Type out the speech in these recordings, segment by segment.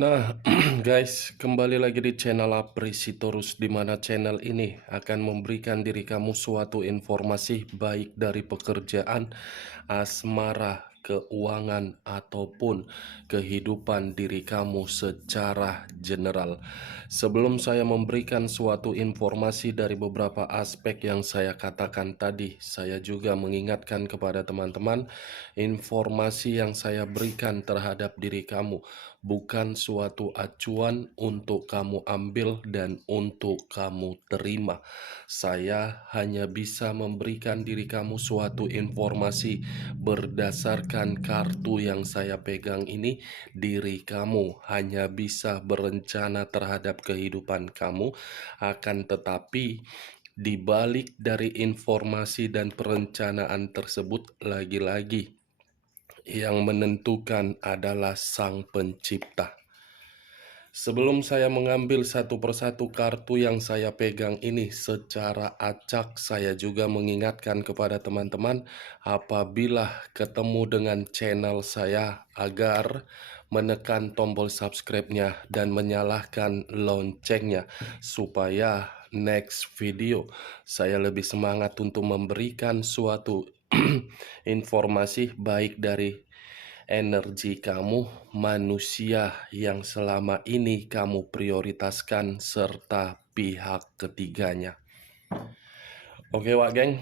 Nah, guys, kembali lagi di channel Apresitorus, di mana channel ini akan memberikan diri kamu suatu informasi baik dari pekerjaan, asmara, keuangan, ataupun kehidupan diri kamu secara general. Sebelum saya memberikan suatu informasi dari beberapa aspek yang saya katakan tadi, saya juga mengingatkan kepada teman-teman, informasi yang saya berikan terhadap diri kamu bukan suatu acuan untuk kamu ambil dan untuk kamu terima. Saya hanya bisa memberikan diri kamu suatu informasi berdasarkan kartu yang saya pegang ini. Diri kamu hanya bisa berencana terhadap kehidupan kamu, akan tetapi di balik dari informasi dan perencanaan tersebut, lagi-lagi yang menentukan adalah Sang Pencipta. Sebelum saya mengambil satu persatu kartu yang saya pegang ini secara acak, saya juga mengingatkan kepada teman-teman apabila ketemu dengan channel saya agar menekan tombol subscribe-nya dan menyalakan loncengnya supaya next video saya lebih semangat untuk memberikan suatu informasi baik dari energi kamu, manusia yang selama ini kamu prioritaskan, serta pihak ketiganya. Oke Wak Geng,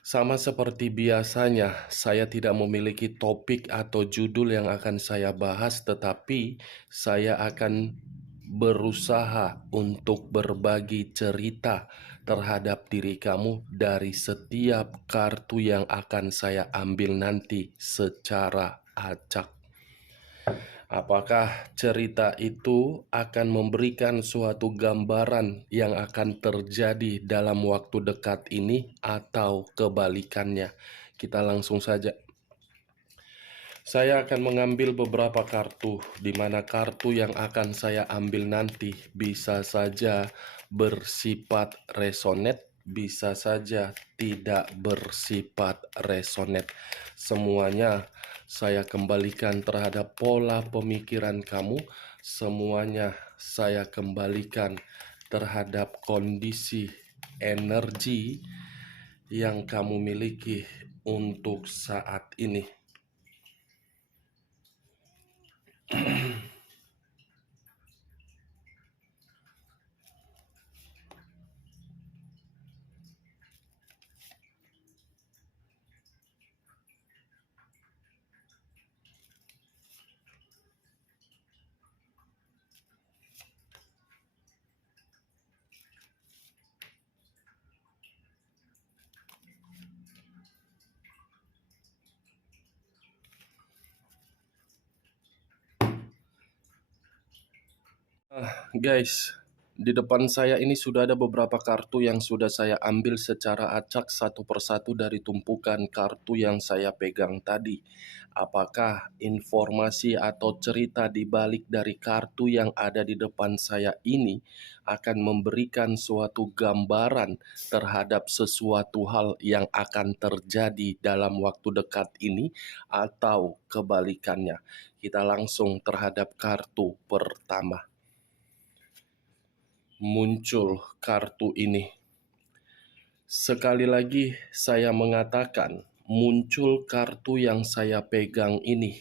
sama seperti biasanya, saya tidak memiliki topik atau judul yang akan saya bahas, tetapi saya akan berusaha untuk berbagi cerita terhadap diri kamu dari setiap kartu yang akan saya ambil nanti secara acak. Apakah cerita itu akan memberikan suatu gambaran yang akan terjadi dalam waktu dekat ini atau kebalikannya? Kita langsung saja. Saya akan mengambil beberapa kartu, di mana kartu yang akan saya ambil nanti bisa saja bersifat resonate, bisa saja tidak bersifat resonate. Semuanya saya kembalikan terhadap pola pemikiran kamu, semuanya saya kembalikan terhadap kondisi energi yang kamu miliki untuk saat ini. Guys, di depan saya ini sudah ada beberapa kartu yang sudah saya ambil secara acak satu persatu dari tumpukan kartu yang saya pegang tadi. Apakah informasi atau cerita di balik dari kartu yang ada di depan saya ini akan memberikan suatu gambaran terhadap sesuatu hal yang akan terjadi dalam waktu dekat ini atau kebalikannya? Kita langsung terhadap kartu pertama. Muncul kartu ini. Sekali lagi saya mengatakan, muncul kartu yang saya pegang ini,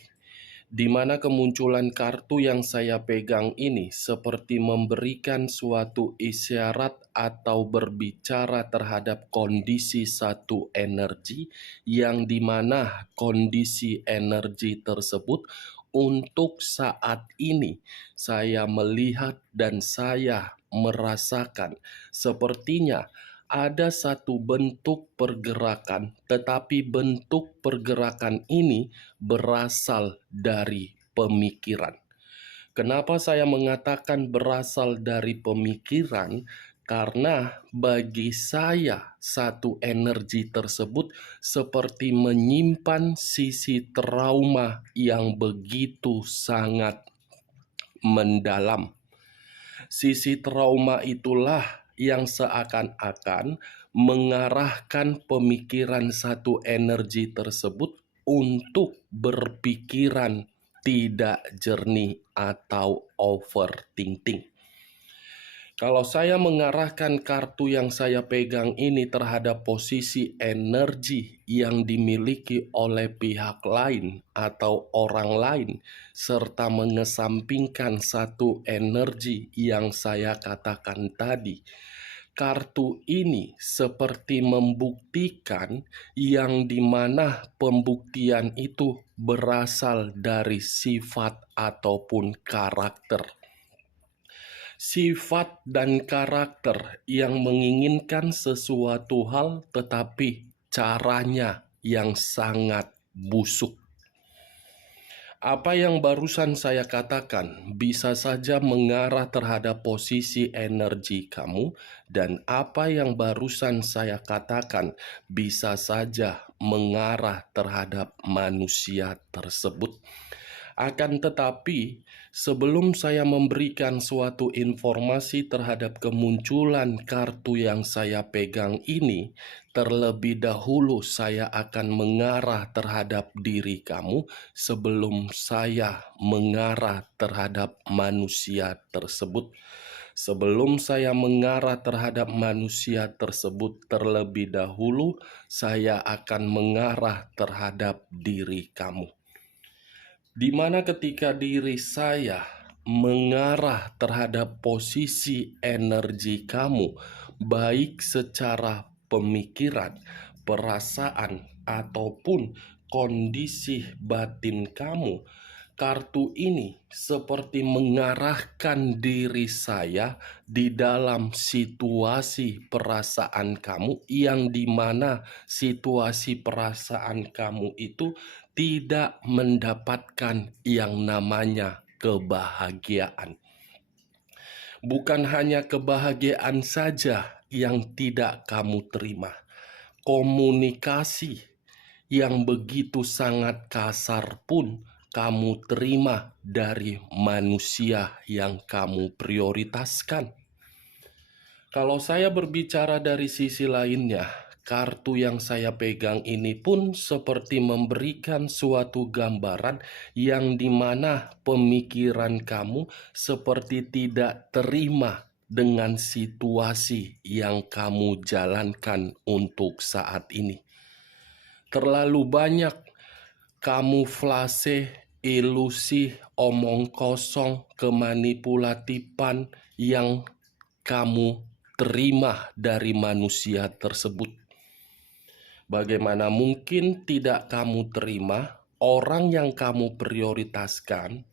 di mana kemunculan kartu yang saya pegang ini seperti memberikan suatu isyarat atau berbicara terhadap kondisi satu energi, yang dimana kondisi energi tersebut untuk saat ini saya melihat dan saya merasakan sepertinya ada satu bentuk pergerakan, tetapi bentuk pergerakan ini berasal dari pemikiran. Kenapa saya mengatakan berasal dari pemikiran? Karena bagi saya satu energi tersebut seperti menyimpan sisi trauma yang begitu sangat mendalam. Sisi trauma itulah yang seakan-akan mengarahkan pemikiran satu energi tersebut untuk berpikiran tidak jernih atau overthinking. Kalau saya mengarahkan kartu yang saya pegang ini terhadap posisi energi yang dimiliki oleh pihak lain atau orang lain, serta mengesampingkan satu energi yang saya katakan tadi, kartu ini seperti membuktikan yang dimana pembuktian itu berasal dari sifat ataupun karakter. Sifat dan karakter yang menginginkan sesuatu hal tetapi caranya yang sangat busuk. Apa yang barusan saya katakan bisa saja mengarah terhadap posisi energi kamu, dan apa yang barusan saya katakan bisa saja mengarah terhadap manusia tersebut. Akan tetapi, sebelum saya memberikan suatu informasi terhadap kemunculan kartu yang saya pegang ini, terlebih dahulu saya akan mengarah terhadap diri kamu sebelum saya mengarah terhadap manusia tersebut. Sebelum saya mengarah terhadap manusia tersebut terlebih dahulu, saya akan mengarah terhadap diri kamu. Di mana ketika diri saya mengarah terhadap posisi energi kamu, baik secara pemikiran, perasaan, ataupun kondisi batin kamu, kartu ini seperti mengarahkan diri saya di dalam situasi perasaan kamu, yang dimana situasi perasaan kamu itu tidak mendapatkan yang namanya kebahagiaan. Bukan hanya kebahagiaan saja yang tidak kamu terima, komunikasi yang begitu sangat kasar pun kamu terima dari manusia yang kamu prioritaskan. Kalau saya berbicara dari sisi lainnya, kartu yang saya pegang ini pun seperti memberikan suatu gambaran yang dimana pemikiran kamu seperti tidak terima dengan situasi yang kamu jalankan untuk saat ini. Terlalu banyak kamuflase, ilusi, omong kosong, kemanipulatifan yang kamu terima dari manusia tersebut. Bagaimana mungkin tidak kamu terima orang yang kamu prioritaskan,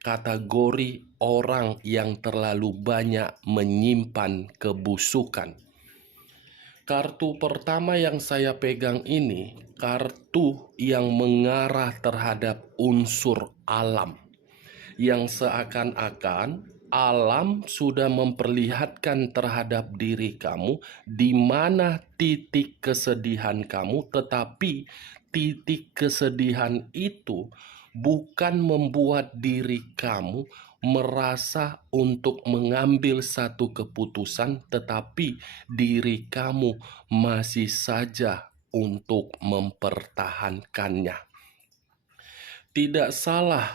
kategori orang yang terlalu banyak menyimpan kebusukan. Kartu pertama yang saya pegang ini, kartu yang mengarah terhadap unsur alam, yang seakan-akan alam sudah memperlihatkan terhadap diri kamu di mana titik kesedihan kamu, tetapi titik kesedihan itu bukan membuat diri kamu merasa untuk mengambil satu keputusan, tetapi diri kamu masih saja untuk mempertahankannya. Tidak salah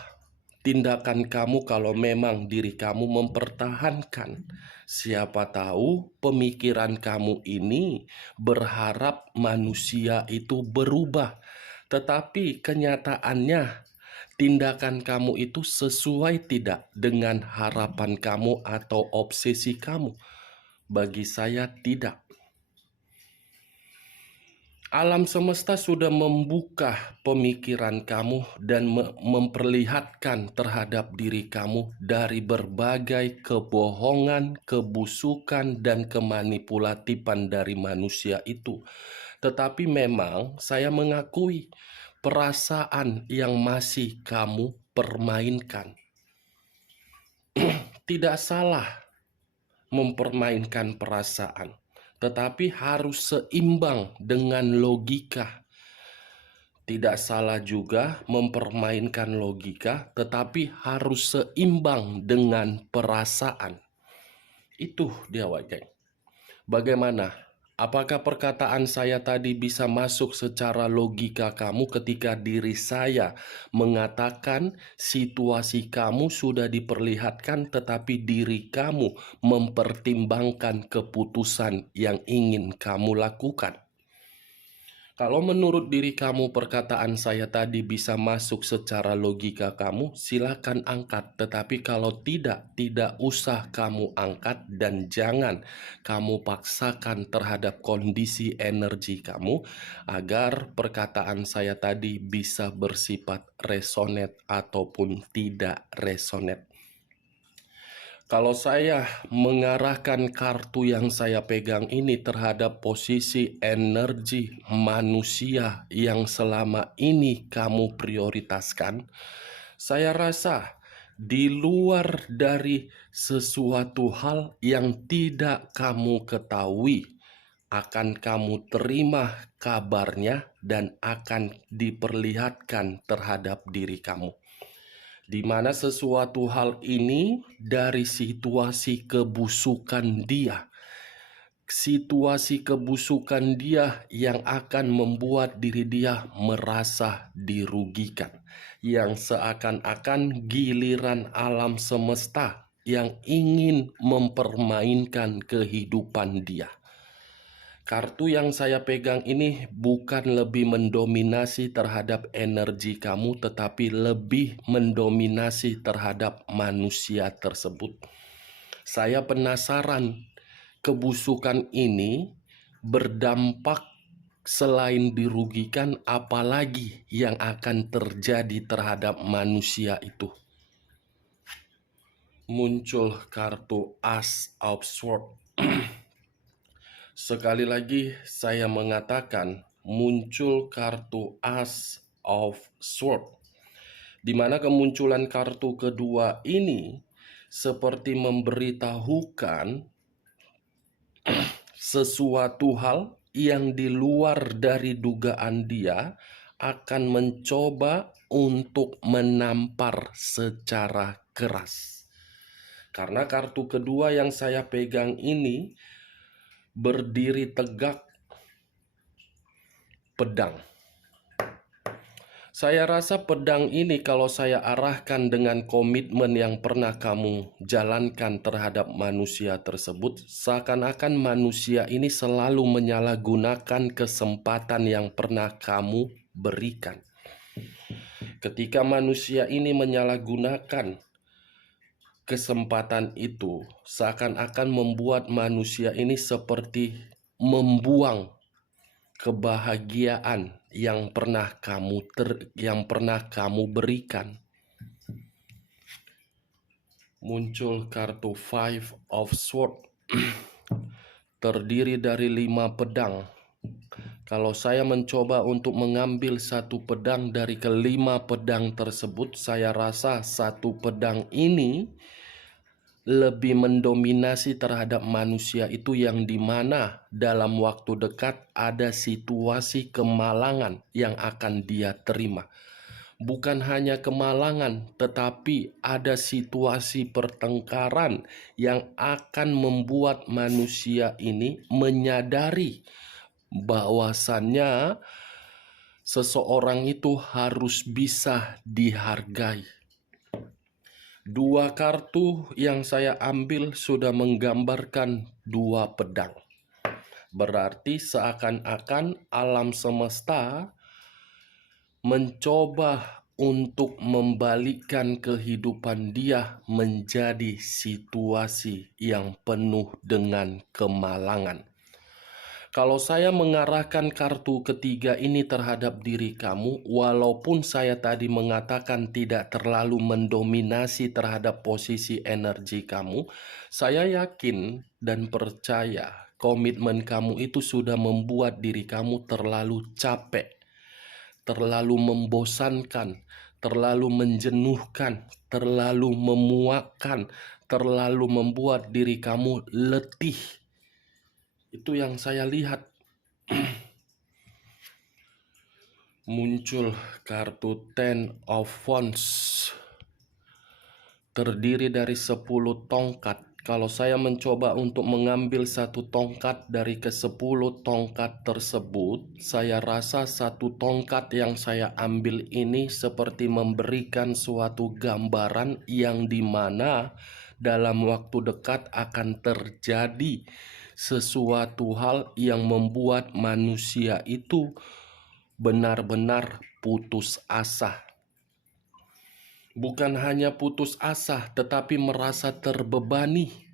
tindakan kamu kalau memang diri kamu mempertahankan. Siapa tahu pemikiran kamu ini berharap manusia itu berubah, tetapi kenyataannya tindakan kamu itu sesuai tidak dengan harapan kamu atau obsesi kamu? Bagi saya tidak. Alam semesta sudah membuka pemikiran kamu dan memperlihatkan terhadap diri kamu dari berbagai kebohongan, kebusukan, dan kemanipulatifan dari manusia itu. Tetapi memang saya mengakui perasaan yang masih kamu permainkan. Tidak salah mempermainkan perasaan, tetapi harus seimbang dengan logika. Tidak salah juga mempermainkan logika, tetapi harus seimbang dengan perasaan. Itu dia, Wajeng. Bagaimana Apakah perkataan saya tadi bisa masuk secara logika kamu ketika diri saya mengatakan situasi kamu sudah diperlihatkan tetapi diri kamu mempertimbangkan keputusan yang ingin kamu lakukan? Kalau menurut diri kamu perkataan saya tadi bisa masuk secara logika kamu, silakan angkat. Tetapi kalau tidak usah kamu angkat dan jangan kamu paksakan terhadap kondisi energi kamu agar perkataan saya tadi bisa bersifat resonate ataupun tidak resonate. Kalau saya mengarahkan kartu yang saya pegang ini terhadap posisi energi manusia yang selama ini kamu prioritaskan, saya rasa di luar dari sesuatu hal yang tidak kamu ketahui, akan kamu terima kabarnya dan akan diperlihatkan terhadap diri kamu. Di mana sesuatu hal ini dari situasi kebusukan dia. Situasi kebusukan dia yang akan membuat diri dia merasa dirugikan. Yang seakan-akan giliran alam semesta yang ingin mempermainkan kehidupan dia. Kartu yang saya pegang ini bukan lebih mendominasi terhadap energi kamu, tetapi lebih mendominasi terhadap manusia tersebut. Saya penasaran, kebusukan ini berdampak selain dirugikan, apalagi yang akan terjadi terhadap manusia itu. Muncul kartu Ace of Swords. Sekali lagi saya mengatakan muncul kartu Ace of Swords, di mana kemunculan kartu kedua ini seperti memberitahukan sesuatu hal yang di luar dari dugaan dia akan mencoba untuk menampar secara keras. Karena kartu kedua yang saya pegang ini berdiri tegak pedang. Saya rasa pedang ini kalau saya arahkan dengan komitmen yang pernah kamu jalankan terhadap manusia tersebut, seakan-akan manusia ini selalu menyalahgunakan kesempatan yang pernah kamu berikan. Ketika manusia ini menyalahgunakan kesempatan itu, seakan-akan membuat manusia ini seperti membuang kebahagiaan yang pernah kamu berikan. Muncul kartu Five of Swords. Terdiri dari 5 pedang. Kalau saya mencoba untuk mengambil satu pedang dari kelima pedang tersebut, saya rasa satu pedang ini lebih mendominasi terhadap manusia itu, yang dimana dalam waktu dekat ada situasi kemalangan yang akan dia terima. Bukan hanya kemalangan, tetapi ada situasi pertengkaran yang akan membuat manusia ini menyadari bahwasannya seseorang itu harus bisa dihargai. Dua kartu yang saya ambil sudah menggambarkan 2 pedang. Berarti seakan-akan alam semesta mencoba untuk membalikkan kehidupan dia menjadi situasi yang penuh dengan kemalangan. Kalau saya mengarahkan kartu ketiga ini terhadap diri kamu, walaupun saya tadi mengatakan tidak terlalu mendominasi terhadap posisi energi kamu, saya yakin dan percaya komitmen kamu itu sudah membuat diri kamu terlalu capek, terlalu membosankan, terlalu menjenuhkan, terlalu memuakkan, terlalu membuat diri kamu letih. Itu yang saya lihat. Muncul kartu Ten of Wands. Terdiri dari 10 tongkat. kalau saya mencoba untuk mengambil satu tongkat dari ke-10 tongkat tersebut, saya rasa satu tongkat yang saya ambil ini seperti memberikan suatu gambaran yang dimana dalam waktu dekat akan terjadi sesuatu hal yang membuat manusia itu benar-benar putus asa. Bukan hanya putus asa, tetapi merasa terbebani.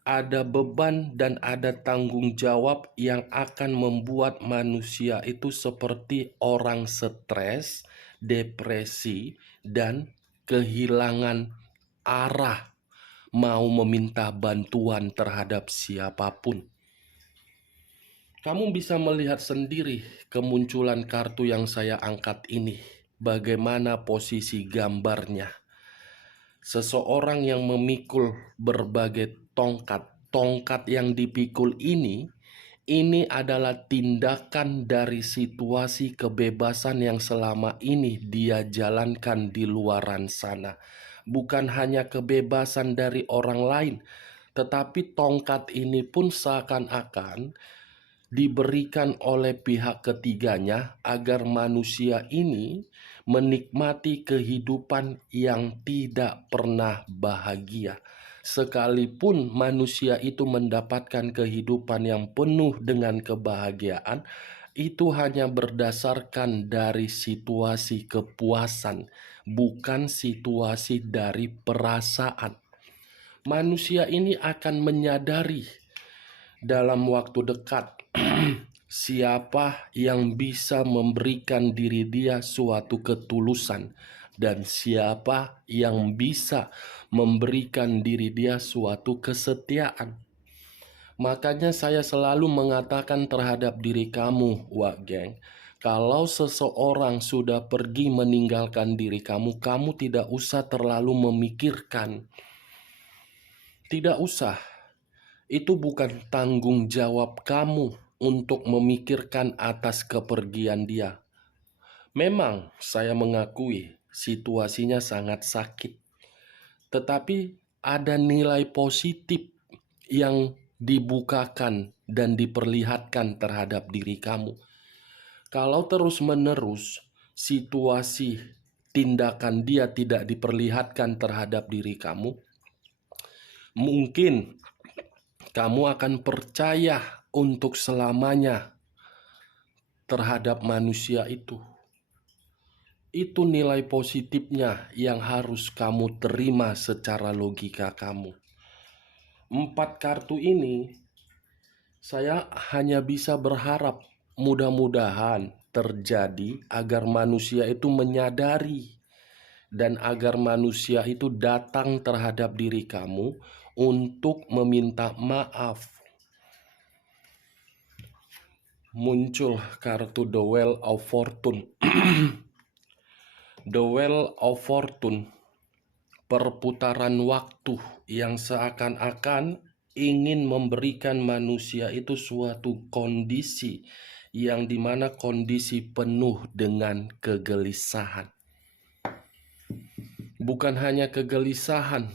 Ada beban dan ada tanggung jawab yang akan membuat manusia itu seperti orang stres, depresi, dan kehilangan arah, mau meminta bantuan terhadap siapapun. Kamu bisa melihat sendiri kemunculan kartu yang saya angkat ini. Bagaimana posisi gambarnya? Seseorang yang memikul berbagai tongkat. Tongkat yang dipikul ini adalah tindakan dari situasi kebebasan yang selama ini dia jalankan di luaran sana. Bukan hanya kebebasan dari orang lain, tetapi tongkat ini pun seakan-akan diberikan oleh pihak ketiganya agar manusia ini menikmati kehidupan yang tidak pernah bahagia. Sekalipun manusia itu mendapatkan kehidupan yang penuh dengan kebahagiaan, itu hanya berdasarkan dari situasi kepuasan, bukan situasi dari perasaan. Manusia ini akan menyadari dalam waktu dekat siapa yang bisa memberikan diri dia suatu ketulusan dan siapa yang bisa memberikan diri dia suatu kesetiaan. Makanya saya selalu mengatakan terhadap diri kamu, Wak Geng, kalau seseorang sudah pergi meninggalkan diri kamu, kamu tidak usah terlalu memikirkan. Tidak usah. Itu bukan tanggung jawab kamu untuk memikirkan atas kepergian dia. Memang saya mengakui situasinya sangat sakit. Tetapi ada nilai positif yang dibukakan dan diperlihatkan terhadap diri kamu. Kalau terus-menerus situasi tindakan dia tidak diperlihatkan terhadap diri kamu, mungkin kamu akan percaya untuk selamanya terhadap manusia itu. Itu nilai positifnya yang harus kamu terima secara logika kamu. 4 kartu ini saya hanya bisa berharap mudah-mudahan terjadi agar manusia itu menyadari dan agar manusia itu datang terhadap diri kamu untuk meminta maaf. Muncul kartu The Wheel of Fortune. The Wheel of Fortune, perputaran waktu yang seakan-akan ingin memberikan manusia itu suatu kondisi yang dimana kondisi penuh dengan kegelisahan. Bukan hanya kegelisahan,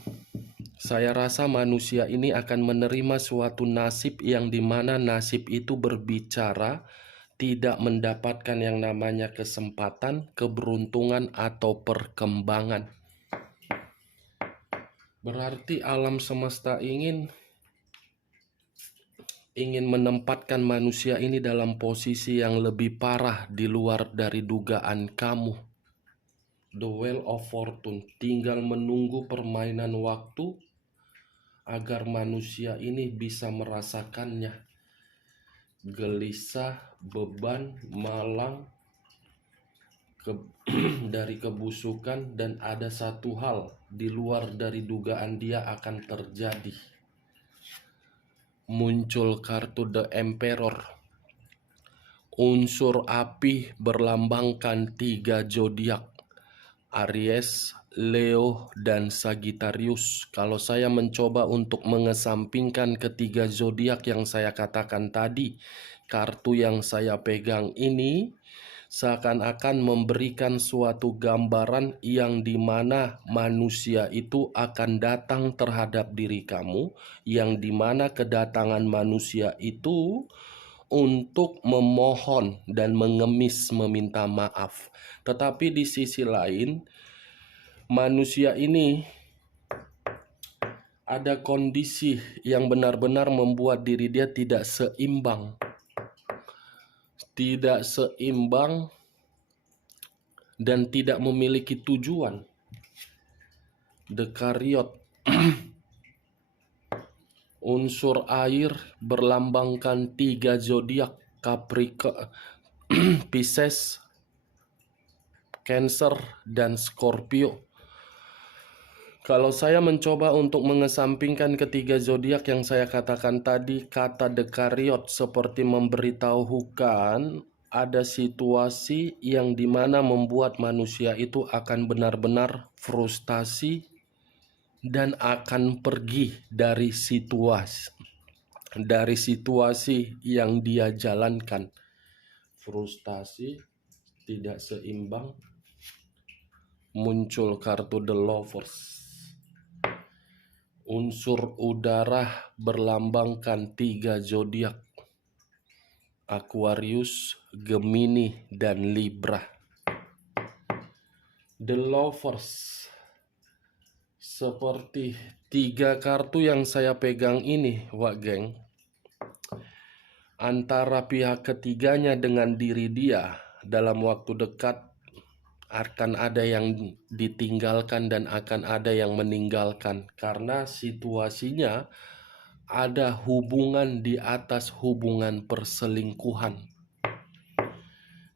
saya rasa manusia ini akan menerima suatu nasib yang dimana nasib itu berbicara tidak mendapatkan yang namanya kesempatan, keberuntungan, atau perkembangan. Berarti alam semesta ingin menempatkan manusia ini dalam posisi yang lebih parah di luar dari dugaan kamu. The Wheel of Fortune tinggal menunggu permainan waktu agar manusia ini bisa merasakannya. Gelisah, beban, malang, dari kebusukan, dan ada satu hal di luar dari dugaan dia akan terjadi. Muncul kartu The Emperor. Unsur api berlambangkan 3 zodiak, Aries, Leo, dan Sagittarius. Kalau saya mencoba untuk mengesampingkan ketiga zodiak yang saya katakan tadi, kartu yang saya pegang ini seakan-akan memberikan suatu gambaran yang dimana manusia itu akan datang terhadap diri kamu, yang dimana kedatangan manusia itu untuk memohon dan mengemis meminta maaf. Tetapi di sisi lain, manusia ini ada kondisi yang benar-benar membuat diri dia tidak seimbang. Tidak seimbang dan tidak memiliki tujuan. Dekariot. Unsur air berlambangkan 3 zodiak: Capricorn, Pisces, Cancer, dan Scorpio. Kalau saya mencoba untuk mengesampingkan ketiga zodiak yang saya katakan tadi, kata dekariot seperti memberitahukan ada situasi yang dimana membuat manusia itu akan benar-benar frustasi dan akan pergi dari situasi yang dia jalankan. Frustasi, tidak seimbang, muncul kartu The Lovers. Unsur udara berlambangkan 3 zodiak: Aquarius, Gemini, dan Libra. The Lovers. Seperti 3 kartu yang saya pegang ini, Wak Geng. Antara pihak ketiganya dengan diri dia dalam waktu dekat akan ada yang ditinggalkan dan akan ada yang meninggalkan, karena situasinya ada hubungan di atas hubungan perselingkuhan.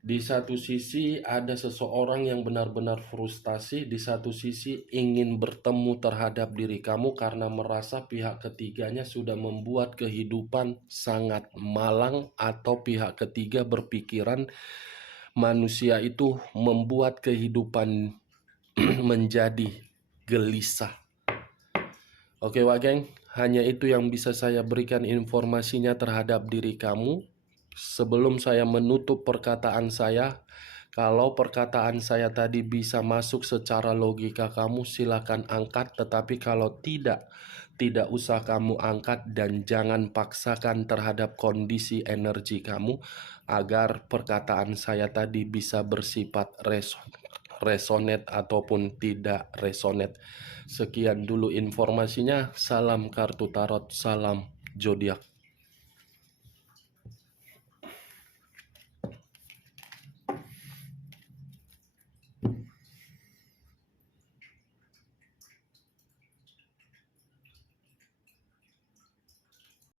Di satu sisi ada seseorang yang benar-benar frustasi, di satu sisi ingin bertemu terhadap diri kamu karena merasa pihak ketiganya sudah membuat kehidupan sangat malang, atau pihak ketiga berpikiran manusia itu membuat kehidupan menjadi gelisah. Oke Wak Geng, hanya itu yang bisa saya berikan informasinya terhadap diri kamu. Sebelum saya menutup perkataan saya, kalau perkataan saya tadi bisa masuk secara logika kamu, silakan angkat. Tetapi kalau tidak usah kamu angkat, dan jangan paksakan terhadap kondisi energi kamu agar perkataan saya tadi bisa bersifat resonate ataupun tidak resonate. Sekian dulu informasinya. Salam kartu tarot, salam zodiak.